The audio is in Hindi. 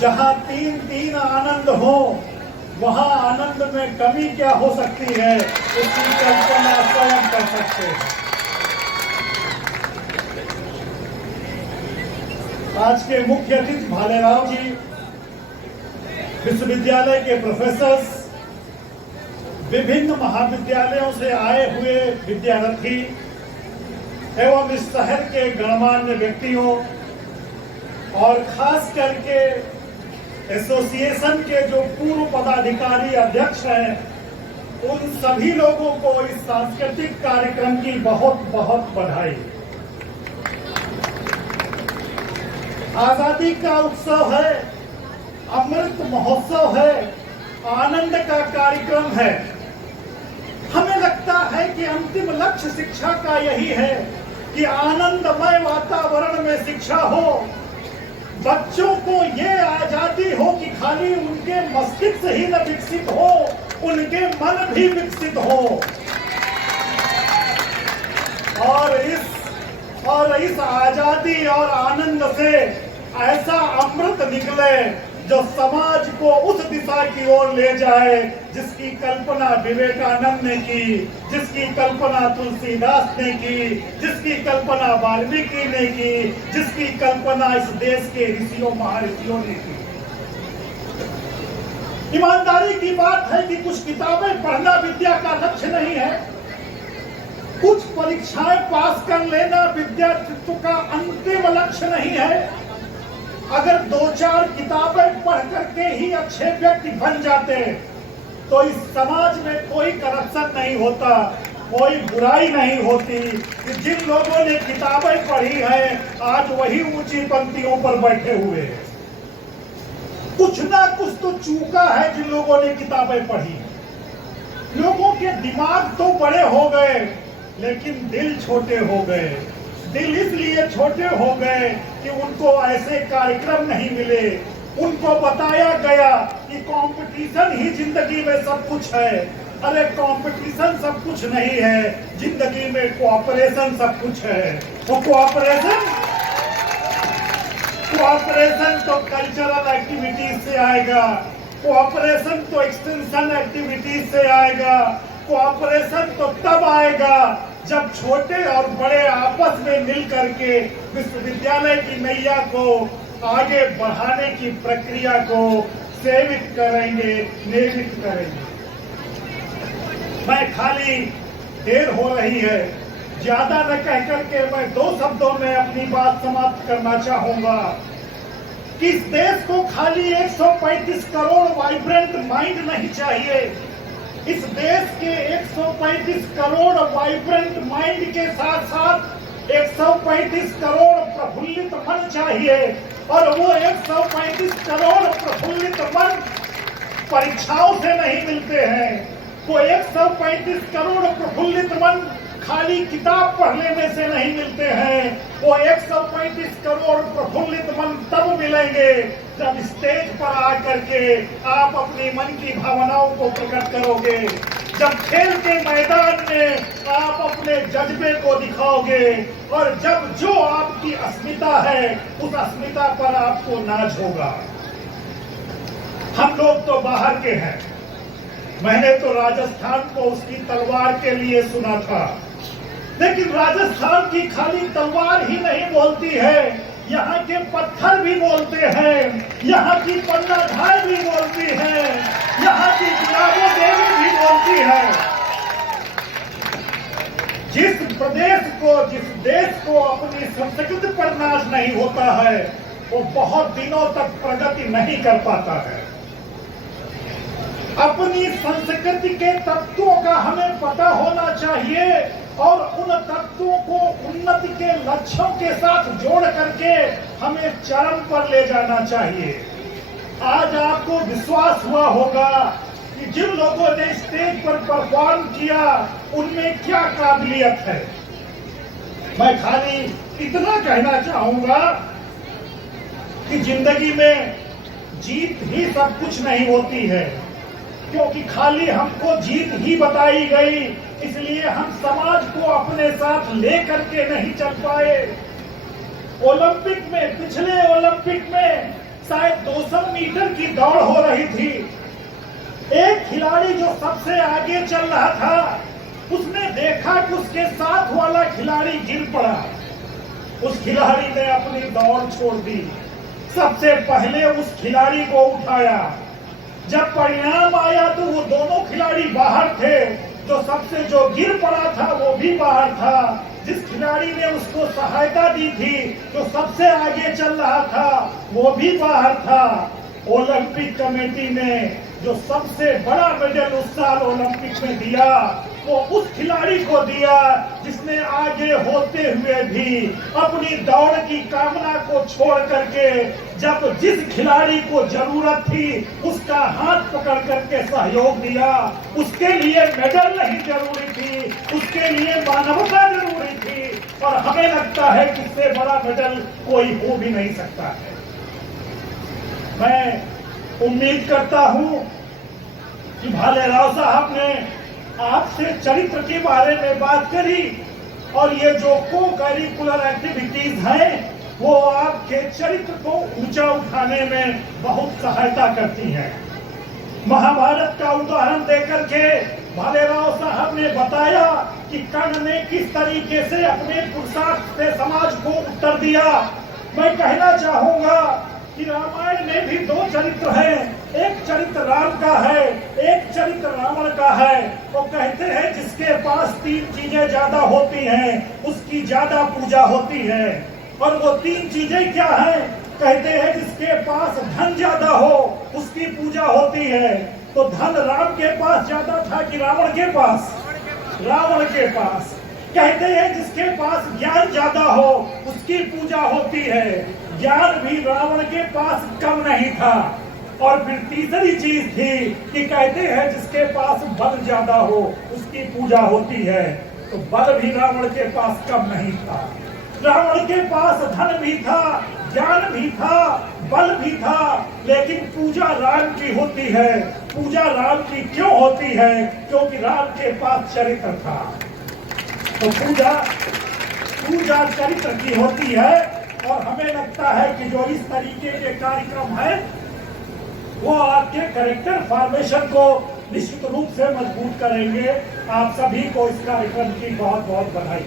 जहां तीन तीन आनंद हो वहां आनंद में कमी क्या हो सकती है, इसकी कल्पना स्वयं कर सकते हैं। आज के मुख्य अतिथि भालेराव जी, विश्वविद्यालय के प्रोफेसर्स, विभिन्न महाविद्यालयों से आए हुए विद्यार्थी एवं इस शहर के गणमान्य व्यक्तियों और खास करके एसोसिएशन के जो पूर्व पदाधिकारी अध्यक्ष हैं, उन सभी लोगों को इस सांस्कृतिक कार्यक्रम की बहुत बहुत बधाई। आजादी का उत्सव है, अमृत महोत्सव है, आनंद का कार्यक्रम है। हमें लगता है कि अंतिम लक्ष्य शिक्षा का यही है कि आनंदमय वातावरण में शिक्षा हो, बच्चों को ये आजादी हो कि खाली उनके मस्तिष्क ही न विकसित हो, उनके मन भी विकसित हो और इस आजादी और आनंद से ऐसा अमृत निकले जो समाज को उस दिशा की ओर ले जाए जिसकी कल्पना विवेकानंद ने की, जिसकी कल्पना तुलसीदास ने की, जिसकी कल्पना वाल्मीकि ने की, जिसकी कल्पना इस देश के ऋषियों महर्षियों ने की। ईमानदारी की बात है कि कुछ किताबें पढ़ना विद्या का लक्ष्य नहीं है, कुछ परीक्षाएं पास कर लेना विद्यार्थित्व का अंतिम लक्ष्य नहीं है। अगर 2-4 किताबें पढ़ करके ही अच्छे व्यक्ति बन जाते तो इस समाज में कोई करप्शन नहीं होता, कोई बुराई नहीं होती। कि जिन लोगों ने किताबें पढ़ी है आज वही ऊंची पंक्तियों पर बैठे हुए हैं। कुछ ना कुछ तो चूका है जिन लोगों ने किताबें पढ़ी। लोगों के दिमाग तो बड़े हो गए लेकिन दिल छोटे हो गए। दिल इसलिए छोटे हो गए कि उनको ऐसे कार्यक्रम नहीं मिले। उनको बताया गया कि कंपटीशन ही जिंदगी में सब कुछ है। अरे कंपटीशन सब कुछ नहीं है, जिंदगी में कोऑपरेशन सब कुछ है। तो कोऑपरेशन तो कल्चरल एक्टिविटीज से आएगा, कोऑपरेशन तो एक्सटेंशन एक्टिविटीज से आएगा, कोऑपरेशन तो तब आएगा जब छोटे और बड़े आपस में मिल करके विश्वविद्यालय की नैया को आगे बढ़ाने की प्रक्रिया को सेवित करेंगे, नेवित करेंगे। मैं खाली देर हो रही है, ज्यादा न कह करके मैं 2 शब्दों में अपनी बात समाप्त करना चाहूंगा कि इस देश को खाली 135 करोड़ वाइब्रेंट माइंड नहीं चाहिए। इस देश के 135 करोड़ वाइब्रेंट माइंड के साथ साथ 135 करोड़ प्रफुल्लित मन चाहिए। और वो 135 करोड़ प्रफुल्लित मन परीक्षाओं से नहीं मिलते हैं। वो 135 करोड़ प्रफुल्लित मन खाली किताब पढ़ लेने से नहीं मिलते हैं। वो 135 करोड़ प्रफुल्लित मन तब मिलेंगे जब स्टेज पर आकर के आप अपनी मन की भावनाओं को प्रकट करोगे, जब खेल के मैदान में आप अपने जज्बे को दिखाओगे और जब जो आपकी अस्मिता है उस अस्मिता पर आपको नाज होगा। हम लोग तो बाहर के हैं, मैंने तो राजस्थान को उसकी तलवार के लिए सुना था, लेकिन राजस्थान की खाली तलवार ही नहीं बोलती है, यहाँ के पत्थर भी बोलते हैं, यहाँ की पन्नाधार भी बोलती है, यहाँ की गुलाबो देवी भी बोलती है। जिस देश को अपनी संस्कृति पर नाज नहीं होता है वो बहुत दिनों तक प्रगति नहीं कर पाता है। अपनी संस्कृति के तत्वों का हमें पता होना चाहिए और उन तत्वों को उन्नति के लक्ष्यों के साथ जोड़ करके हमें चरम पर ले जाना चाहिए। आज आपको विश्वास हुआ होगा कि जिन लोगों ने स्टेज पर परफॉर्म किया उनमें क्या काबिलियत है। मैं खाली इतना कहना चाहूंगा कि जिंदगी में जीत ही सब कुछ नहीं होती है, क्योंकि खाली हमको जीत ही बताई गई इसलिए हम समाज को अपने साथ लेकर के नहीं चल पाए। ओलंपिक में, पिछले ओलंपिक में शायद 200 मीटर की दौड़ हो रही थी। एक खिलाड़ी जो सबसे आगे चल रहा था, उसने देखा कि उसके साथ वाला खिलाड़ी गिर पड़ा। उस खिलाड़ी ने अपनी दौड़ छोड़ दी, सबसे पहले उस खिलाड़ी को उठाया। जब परिणाम आया तो वो दोनों खिलाड़ी बाहर थे, जो गिर पड़ा था वो भी बाहर था। जिस खिलाड़ी ने उसको सहायता दी थी, जो सबसे आगे चल रहा था, वो भी बाहर था। ओलंपिक कमेटी ने जो सबसे बड़ा मेडल उस साल ओलंपिक में दिया, वो उस खिलाड़ी को दिया जिसने आगे होते हुए भी अपनी दौड़ की कामना को छोड़ करके, जब जिस खिलाड़ी को जरूरत थी उसका हाथ पकड़ करके सहयोग दिया। उसके लिए मेडल नहीं जरूरी थी, उसके लिए मानवता जरूरी थी। और हमें लगता है कि इससे बड़ा मेडल कोई हो भी नहीं सकता है। मैं उम्मीद करता हूं कि भालेराव साहब ने आपसे चरित्र के बारे में बात करी, और ये जो को करिकुलर एक्टिविटीज हैं वो आपके चरित्र को ऊंचा उठाने में बहुत सहायता करती हैं। महाभारत का उदाहरण देकर के भालेराव साहब ने बताया कि कर्ण ने किस तरीके से अपने पुरुषार्थ से समाज को उत्तर दिया। मैं कहना चाहूंगा कि रामायण में भी दो चरित्र हैं, एक चरित्र राम का है, एक चरित्र रावण का है। वो कहते हैं जिसके पास तीन चीजें ज्यादा होती हैं उसकी ज्यादा पूजा होती है। और वो तीन चीजें क्या हैं? कहते हैं जिसके पास धन ज्यादा हो उसकी पूजा होती है। तो धन राम के पास ज्यादा था कि रावण के पास? रावण के पास। कहते हैं जिसके पास ज्ञान ज्यादा हो उसकी पूजा होती है। ज्ञान भी रावण के पास कम नहीं था। और फिर तीसरी चीज थी कि कहते हैं जिसके पास बल ज्यादा हो उसकी पूजा होती है। तो बल भी रावण के पास कम नहीं था। रावण के पास धन भी था, ज्ञान भी था, बल भी था, लेकिन पूजा राम की होती है। पूजा राम की क्यों होती है? क्योंकि राम के पास चरित्र था। तो पूजा चरित्र की होती है। और हमें लगता है कि जो इस तरीके के कार्यक्रम है वो आपके कैरेक्टर फॉर्मेशन को निश्चित रूप से मजबूत करेंगे। आप सभी को इस कार्यक्रम की बहुत बहुत बधाई।